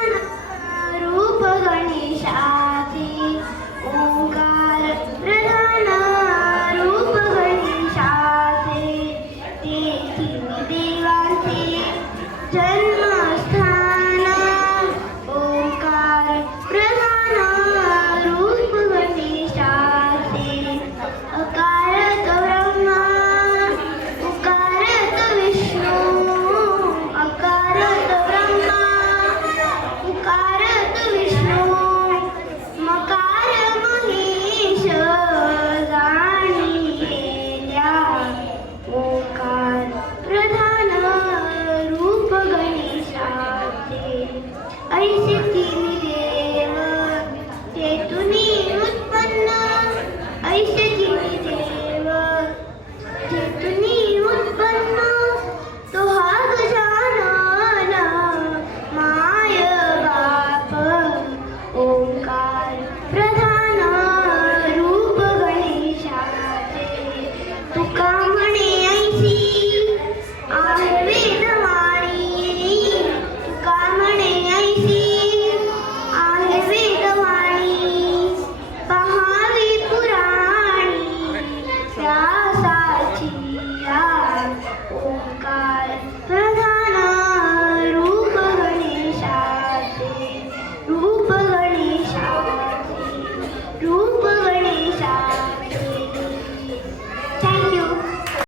रूप गणेशाचे ओंकार प्रधान रूप गणेशाचे तेथील देवांचे जन्मस्थान ओंकार प्रधान रूप गणेशाचे अकारत ब्रह्मा उकारत विष्णू अकारत ब्रह्मा उकारत विष्णू मकार महेश जाणिलेल्या ओंकार प्रधान रूप गणेशाचे ऐसे